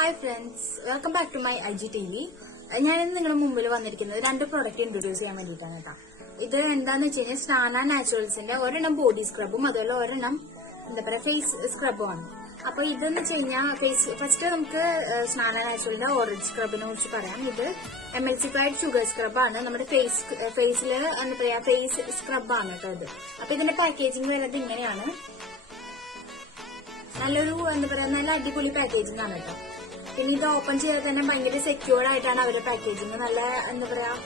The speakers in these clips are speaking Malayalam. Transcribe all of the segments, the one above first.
Hi friends, welcome back to my IG TV. ഞാനിന്ന് നിങ്ങളുടെ മുമ്പിൽ വന്നിരിക്കുന്നത് രണ്ട് പ്രോഡക്റ്റ് ഇൻട്രൊഡ്യൂസ് ചെയ്യാൻ വേണ്ടിയിട്ടാണ് കേട്ടോ. ഇത് എന്താന്ന് വെച്ച് കഴിഞ്ഞാൽ സ്നാന നാച്ചുറൽസിന്റെ ഒരെണ്ണം ബോഡി സ്ക്രബും അതുപോലെ ഒരെണ്ണം ഫേസ് സ്ക്രബും ആണ്. അപ്പൊ ഇതെന്ന് വെച്ച് കഴിഞ്ഞാൽ ഫസ്റ്റ് നമുക്ക് സ്നാന നാച്ചുറലിന്റെ ഓറഞ്ച് സ്ക്രബിനെ കുറിച്ച് പറയാം. ഇത് എമൽസിഫൈഡ് ഷുഗർ സ്ക്രബാണ്. നമ്മുടെ ഫേസിൽ ഫേസ് സ്ക്രബാണ് കേട്ടോ ഇത്. അപ്പൊ ഇതിന്റെ പാക്കേജിങ് വരുന്നത് ഇങ്ങനെയാണ്. നല്ലൊരു നല്ല അടിപൊളി പാക്കേജിംഗ് ആണ് കേട്ടോ. പിന്നെ ഇത് ഓപ്പൺ ചെയ്താൽ തന്നെ ഭയങ്കര സെക്യൂർഡ് ആയിട്ടാണ് അവരുടെ പാക്കേജിങ്. നല്ല എന്നുവെച്ചാൽ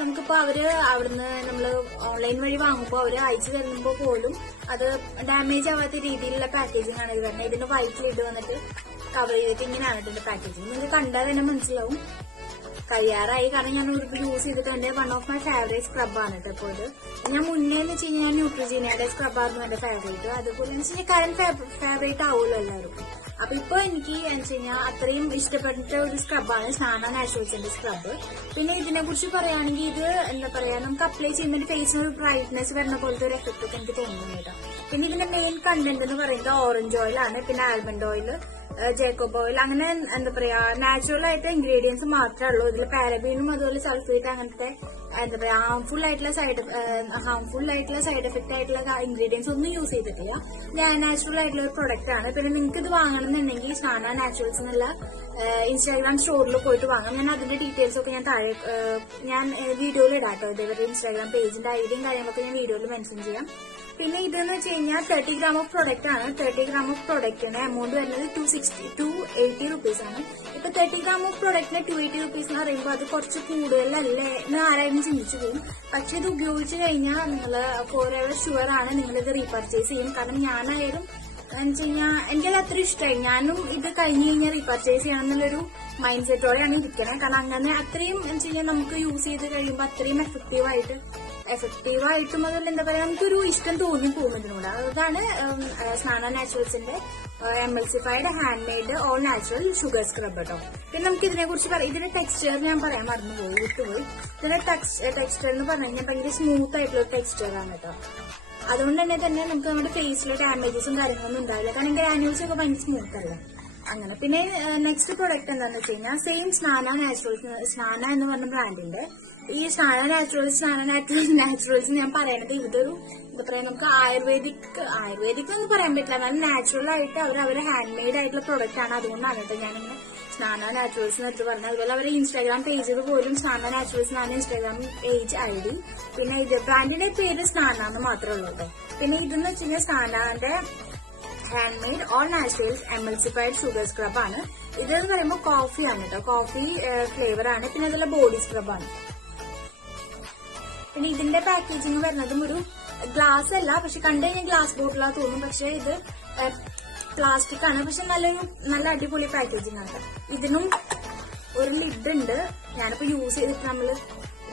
നമുക്കിപ്പോ അവര് അവിടുന്ന് നമ്മള് ഓൺലൈൻ വഴി വാങ്ങുമ്പോൾ അവര് അയച്ചു തരുമ്പോ പോലും അത് ഡാമേജ് ആവാത്ത രീതിയിലുള്ള പാക്കേജിംഗ് ആണ് ഇത് വരുന്നത്. ഇതിന്റെ വൈറ്റ് ലിഡ് വന്നിട്ട് കവർ ചെയ്തിട്ട് ഇങ്ങനെയാണ് ഇതിന്റെ പാക്കേജിംഗ്. നിങ്ങൾക്ക് കണ്ടാൽ തന്നെ മനസ്സിലാവും. കഴിയാറായി, കാരണം ഞാൻ യൂസ് ചെയ്തിട്ട് എന്റെ വൺ ഓഫ് മൈ ഫേവറേറ്റ് സ്ക്രബാണ് കേട്ടോ. ഇപ്പോൾ ഇത് ഞാൻ മുന്നേ എന്ന് വെച്ച് കഴിഞ്ഞാൽ ന്യൂട്രിജീനയുടെ സ്ക്രബായിരുന്നു എന്റെ ഫേവറേറ്റ്. അതുപോലെ എന്ന് വെച്ചാൽ കറന്റ് ഫേവറേറ്റ് ആവുമല്ലോ എല്ലാവർക്കും. അപ്പൊ ഇപ്പൊ എനിക്ക് എന്ന് വെച്ച് കഴിഞ്ഞാൽ അത്രയും ഇഷ്ടപ്പെട്ട ഒരു സ്ക്രബാണ് സ്നാന നാച്ചുറൽസിന്റെ സ്ക്രബ്. പിന്നെ ഇതിനെ കുറിച്ച് പറയുകയാണെങ്കിൽ ഇത് നമുക്ക് അപ്ലൈ ചെയ്യുന്ന ഫേസിന് ഒരു ബ്രൈറ്റ്നെസ് വരുന്ന പോലത്തെ ഒരു എഫക്ട് ഒക്കെ എനിക്ക് തോന്നുന്നു കേട്ടോ. പിന്നെ ഇതിന്റെ മെയിൻ കണ്ടന്റ് എന്ന് പറയുന്നത് ഓറഞ്ച് ഓയിൽ ആണ്. പിന്നെ ആൽമണ്ട് ഓയിൽ, ജേക്കോബ് ഓയിൽ, അങ്ങനെ നാച്ചുറൽ ആയിട്ട് ഇൻഗ്രീഡിയൻസ് മാത്രമേ ഉള്ളൂ. ഇതിൽ പാരബീനും അതുപോലെ സൾഫേറ്റ് അങ്ങനത്തെ ഹാർംഫുൾ ആയിട്ടുള്ള സൈഡ് എഫക്ട് ആയിട്ടുള്ള ഇൻഗ്രീഡിയൻസ് ഒന്നും യൂസ് ചെയ്തിട്ടില്ല. നാച്ചുറൽ ആയിട്ടുള്ള ഒരു പ്രൊഡക്റ്റ് ആണ്. പിന്നെ നിങ്ങൾക്ക് ഇത് വാങ്ങണമെന്നുണ്ടെങ്കിൽ സ്നാന നാച്ചുറൽസ് എന്നുള്ള ഇൻസ്റ്റാഗ്രാം സ്റ്റോറിൽ പോയിട്ട് വാങ്ങാം. ഞാൻ അതിന്റെ ഡീറ്റെയിൽസ് ഒക്കെ ഞാൻ വീഡിയോയിൽ ഇടാം കേട്ടോ. ഇതേവരെ ഇൻസ്റ്റാഗ്രാം പേജിന്റെ ഐഡിയും കാര്യങ്ങളൊക്കെ ഞാൻ വീഡിയോയിൽ മെൻഷൻ ചെയ്യാം. പിന്നെ ഇതെന്ന് വെച്ച് കഴിഞ്ഞാൽ 30 gram ഓഫ് പ്രൊഡക്റ്റ് ആണ്. 30 gram ഓഫ് പ്രൊഡക്റ്റിന് എമൗണ്ട് വരുന്നത് 280 rupees ആണ്. ഇപ്പൊ 30 gram ഓഫ് പ്രൊഡക്റ്റിന് 280 rupees എന്ന് പറയുമ്പോൾ അത് കുറച്ച് കൂടുതലല്ലേ എന്ന് ആരായാലും ചിന്തിച്ചു പോകും. പക്ഷെ ഇത് ഉപയോഗിച്ച് കഴിഞ്ഞാൽ നിങ്ങൾ ഫോർ എവർ ഷുവർ ആണ് നിങ്ങളിത് റീപർച്ചേസ് ചെയ്യും. കാരണം ഞാനായാലും എന്ന് കഴിഞ്ഞാൽ എനിക്കത് അത്ര ഇഷ്ടമായി. ഞാനും ഇത് കഴിഞ്ഞ് കഴിഞ്ഞാൽ റീപർച്ചേസ് ചെയ്യണം എന്നുള്ളൊരു മൈൻഡ് സെറ്റോടെയാണ് ഇരിക്കണേ. കാരണം അങ്ങനെ അത്രയും എന്ന് വെച്ച് കഴിഞ്ഞാൽ നമുക്ക് യൂസ് ചെയ്ത് കഴിയുമ്പോൾ അത്രയും എഫക്റ്റീവായിട്ടും അതുപോലെ നമുക്കൊരു ഇഷ്ടം തോന്നി പോകുന്നതിനോട്. അതാണ് സ്നാന നാച്ചുറൽസിന്റെ emulsified hand made all natural sugar scrub കേട്ടോ. പിന്നെ നമുക്ക് ഇതിനെ കുറിച്ച് പറയാം. ഇതിന്റെ ടെക്സ്ചർ ഞാൻ പറയാൻ വിട്ടുപോയി. ഇതിന്റെ ടെക്സ്ചർ എന്ന് പറഞ്ഞു കഴിഞ്ഞാൽ ഭയങ്കര സ്മൂത്ത് ആയിട്ടുള്ള ഒരു ടെക്സ്ചറാണ് കേട്ടോ. അതുകൊണ്ട് തന്നെ നമുക്ക് നമ്മുടെ ഫേസിലെ ഡാമേജസും കാര്യങ്ങളൊന്നും ഉണ്ടാവില്ല. കാരണം ഗ്രാനുൾസ് ഒക്കെ ഭയങ്കര സ്മൂത്ത് അല്ലേ. അങ്ങനെ പിന്നെ നെക്സ്റ്റ് പ്രൊഡക്റ്റ് എന്താണെന്ന് വെച്ച് കഴിഞ്ഞാൽ സെയിം സ്നാന എന്ന് പറഞ്ഞ ബ്രാൻഡിന്റെ ഈ സ്നാന നാച്ചുറൽസ് ഞാൻ പറയണത് ഇതൊരു നമുക്ക് ആയുർവേദിക് എന്ന് പറയാൻ പറ്റില്ല. എന്നാലും നാച്ചുറൽ ആയിട്ട് അവരുടെ ഹാൻഡ് മെയ്ഡ് ആയിട്ടുള്ള പ്രൊഡക്റ്റ് ആണ്. അതുകൊണ്ടാണ് കേട്ടോ ഞാനിങ്ങനെ സ്നാന നാച്ചുറൽസ് എന്ന് പറഞ്ഞത്. അതുപോലെ അവരുടെ ഇൻസ്റ്റാഗ്രാം പേജിൽ പോലും സ്നാന നാച്ചുറൽസ് എന്നാണ് ഇൻസ്റ്റാഗ്രാം പേജ് ID. പിന്നെ ഇത് ബ്രാൻഡിന്റെ പേര് സ്നാന എന്ന് മാത്രമേ ഉള്ളൂ കേട്ടോ. പിന്നെ ഇതെന്ന് വെച്ച് കഴിഞ്ഞാൽ സ്നാനന്റെ hand made all naturals emulsified sugar scrub ആണ്. ഇതെന്ന് പറയുമ്പോൾ കോഫി ആണ് കേട്ടോ. കോഫി ഫ്ലേവർ ആണ്. പിന്നെ അതുപോലെ ബോഡി സ്ക്രബ് ആണ്. പിന്നെ ഇതിന്റെ പാക്കേജിങ് വരുന്നതും ഒരു ഗ്ലാസ് അല്ല, പക്ഷെ കണ്ടു കഴിഞ്ഞാൽ ഗ്ലാസ് ബോട്ടിലാ തോന്നും. പക്ഷെ ഇത് പ്ലാസ്റ്റിക് ആണ്. പക്ഷെ നല്ല അടിപൊളി പാക്കേജിങ് ആണ്. ഇതിനും ഒരു ലിഡ് ഉണ്ട്. ഞാനിപ്പോ യൂസ് ചെയ്തിട്ട് നമ്മള്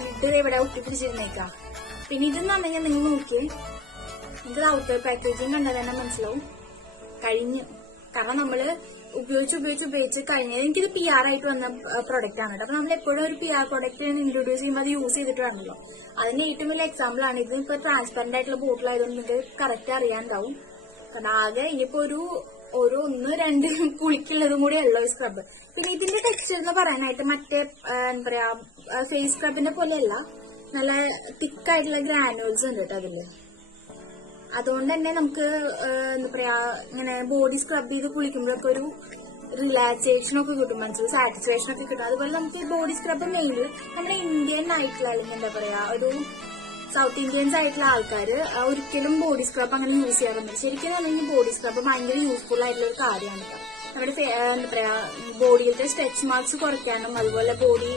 ലിഡ് ഇവിടെ ഒട്ടിപ്പിടിച്ചിരുന്നേക്കാം. പിന്നെ ഇതെന്ന് പറഞ്ഞാൽ നിങ്ങൾ നോക്കിയേ, ഇത് ഔട്ടർ പാക്കേജിങ് കണ്ടാൽ തന്നെ മനസ്സിലാവും കഴിഞ്ഞു. കാരണം നമ്മള് ഉപയോഗിച്ച് കഴിഞ്ഞത്. എനിക്കിത് PR ആയിട്ട് വന്ന പ്രൊഡക്റ്റ് ആണ് കേട്ടോ. അപ്പൊ നമ്മൾ എപ്പോഴും ഒരു PR പ്രൊഡക്റ്റ് ഇൻട്രൊഡ്യൂസ് ചെയ്യുമ്പോൾ അത് യൂസ് ചെയ്തിട്ട് വേണമല്ലോ. അതിന്റെ ഏറ്റവും വലിയ എക്സാമ്പിൾ ആണ് ഇത്. ഇപ്പൊ ട്രാൻസ്പെറന്റ് ആയിട്ടുള്ള ബോട്ടിൽ ആയതുകൊണ്ട് നിങ്ങൾക്ക് കറക്റ്റ് അറിയാണ്ടാവും. കാരണം ആകെ ഇനിയിപ്പോ ഒരു 1-2 കുളിക്കുള്ളതും കൂടി ഉള്ളൂ ഈ സ്ക്രബ്. പിന്നെ ഇതിന്റെ ടെക്സ്ചർ എന്ന് പറയാനായിട്ട് മറ്റേ ഫേസ് സ്ക്രബിന്റെ പോലെയല്ല, നല്ല തിക്കായിട്ടുള്ള ഗ്രാനുവൽസ് ഉണ്ട് കേട്ടോ അതില്. അതുകൊണ്ട് തന്നെ നമുക്ക് ഇങ്ങനെ ബോഡി സ്ക്രബ് ചെയ്ത് കുളിക്കുമ്പോഴൊക്കെ ഒരു റിലാക്സേഷൻ ഒക്കെ കിട്ടും, മനസ്സിൽ സാറ്റിസ്ഫാക്ഷൻ ഒക്കെ കിട്ടും. അതുപോലെ നമുക്ക് ബോഡി സ്ക്രബ് മെയിൻലി നമ്മുടെ ഇന്ത്യൻ ആയിട്ടുള്ള അല്ലെങ്കിൽ ഒരു സൗത്ത് ഇന്ത്യൻസ് ആയിട്ടുള്ള ആൾക്കാർ ഒരിക്കലും ബോഡി സ്ക്രബ് അങ്ങനെ യൂസ് ചെയ്യാറുണ്ട്. ശരിക്കും പറഞ്ഞാൽ ബോഡി സ്ക്രബ് ഭയങ്കര യൂസ്ഫുൾ ആയിട്ടുള്ള ഒരു കാര്യമാണ്. നമ്മുടെ ബോഡിയിലത്തെ സ്ട്രെച്ച് മാർക്സ് കുറയ്ക്കാനും അതുപോലെ ബോഡി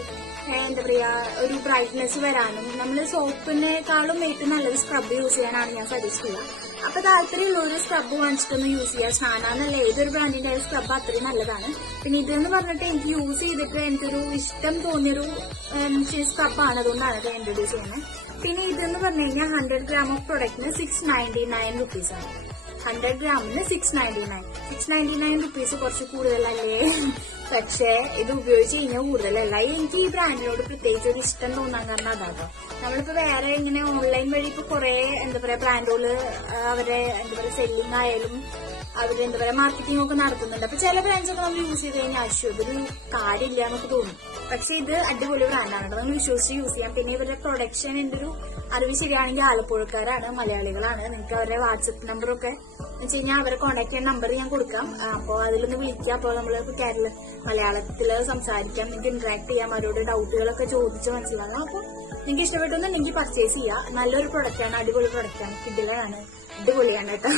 ഒരു ബ്രൈറ്റ്നെസ് വരാനും നമ്മൾ സോപ്പിനേക്കാളും ഏറ്റവും നല്ലൊരു സ്ക്രബ് യൂസ് ചെയ്യാനാണ് ഞാൻ സജസ്റ്റ് ചെയ്യുക. അപ്പൊ താല്പര്യമുള്ള ഒരു സ്ക്രബ് വാങ്ങിച്ചിട്ടൊന്ന് യൂസ് ചെയ്യുക. സ്നാന എന്നല്ല ഏതൊരു ബ്രാൻഡിന്റെ സ്ക്രബ് അത്രയും നല്ലതാണ്. പിന്നെ ഇതെന്ന് പറഞ്ഞിട്ട് എനിക്ക് യൂസ് ചെയ്തിട്ട് എനിക്കൊരു ഇഷ്ടം തോന്നിയൊരു സ്ക്രബാണ്. അതുകൊണ്ടാണ് ഇത് ഇൻട്രൊഡ്യൂസ് ചെയ്യുന്നത്. പിന്നെ ഇതെന്ന് പറഞ്ഞു കഴിഞ്ഞാൽ 100 gram ഓഫ് പ്രൊഡക്റ്റിന് 699 rupees ആണ്. 100 ഗ്രാമിന് 699 rupees കുറച്ച് കൂടുതലല്ലേ. പക്ഷേ ഇത് ഉപയോഗിച്ച് കഴിഞ്ഞാൽ കൂടുതലല്ല. എനിക്ക് ഈ ബ്രാൻഡിനോട് പ്രത്യേകിച്ച് ഒരു ഇഷ്ടം തോന്നാൻ കാരണം അതാട്ടോ. നമ്മളിപ്പോ വേറെ ഇങ്ങനെ ഓൺലൈൻ വഴി ഇപ്പൊ കുറെ ബ്രാൻഡുകള് അവരെ സെല്ലിംഗ് ആയാലും അവര് എന്താ പറയാ മാർക്കറ്റിംഗ് ഒക്കെ നടത്തുന്നുണ്ട്. അപ്പൊ ചില ബ്രാൻഡ്സ് ഒക്കെ നമ്മൾ യൂസ് ചെയ്ത് കഴിഞ്ഞാൽ അശ്വ ഇതൊരു കാര്യമില്ല എന്നൊക്കെ തോന്നും. പക്ഷെ ഇത് അടിപൊളി ബ്രാൻഡാണ്, നമ്മൾ വിശ്വസിച്ച് യൂസ് ചെയ്യാം. പിന്നെ ഇവരുടെ പ്രൊഡക്ഷൻ എന്റെ ഒരു അറിവ് ശരിയാണെങ്കിൽ ആലപ്പുഴക്കാരാണ്, മലയാളികളാണ്. നിങ്ങൾക്ക് അവരുടെ വാട്സപ്പ് നമ്പറൊക്കെ വെച്ച് കഴിഞ്ഞാൽ അവരെ കോൺടാക്ട് ചെയ്യുന്ന നമ്പർ ഞാൻ കൊടുക്കാം. അപ്പോൾ അതിലൊന്ന് വിളിക്കാം. അപ്പോൾ നമ്മൾ മലയാളത്തില് സംസാരിക്കാം, നിങ്ങൾക്ക് ഇന്ററാക്ട് ചെയ്യാം, അവരോട് ഡൗട്ടുകളൊക്കെ ചോദിച്ച് മനസ്സിലാക്കാം. അപ്പോൾ നിങ്ങൾക്ക് ഇഷ്ടപ്പെട്ടൊന്നുണ്ടെങ്കിൽ പർച്ചേസ് ചെയ്യാം. നല്ലൊരു പ്രൊഡക്റ്റാണ്, അടിപൊളി പ്രൊഡക്റ്റാണ്, കിഡിലാണ്, അടിപൊളിയാണ് കേട്ടോ.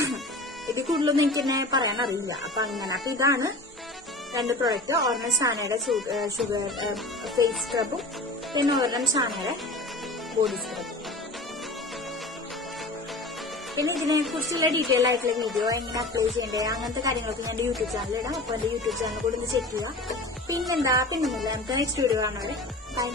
ഇത് കൂടുതലൊന്നും എനിക്ക് തന്നെ പറയാൻ അറിയില്ല. അപ്പൊ അങ്ങനെ, അപ്പൊ ഇതാണ് 2 പ്രൊഡക്റ്റ്. ഒരെണ്ണം ഷാനയുടെ ഷുഗർ ഫേസ് സ്ക്രബും പിന്നെ ഒരെണ്ണം ഷാനയുടെ ബോഡി സ്ക്രബും. പിന്നെ ഇതിനെ കുറിച്ചുള്ള ഡീറ്റെയിൽ ആയിട്ടുള്ള വീഡിയോ എങ്ങനെ അപ്ലൈ ചെയ്യേണ്ടത് അങ്ങനത്തെ കാര്യങ്ങളൊക്കെ ഞാൻ യൂട്യൂബ് ചാനൽ ഇടാം. അപ്പൊ എന്റെ യൂട്യൂബ് ചാനൽ കൂടി ഒന്ന് ചെക്ക് ചെയ്യുക. പിന്നെന്താ, പിന്നൊന്നുമില്ല. നമുക്ക് നെക്സ്റ്റ് വീഡിയോ കാണുവരെ. ബൈ.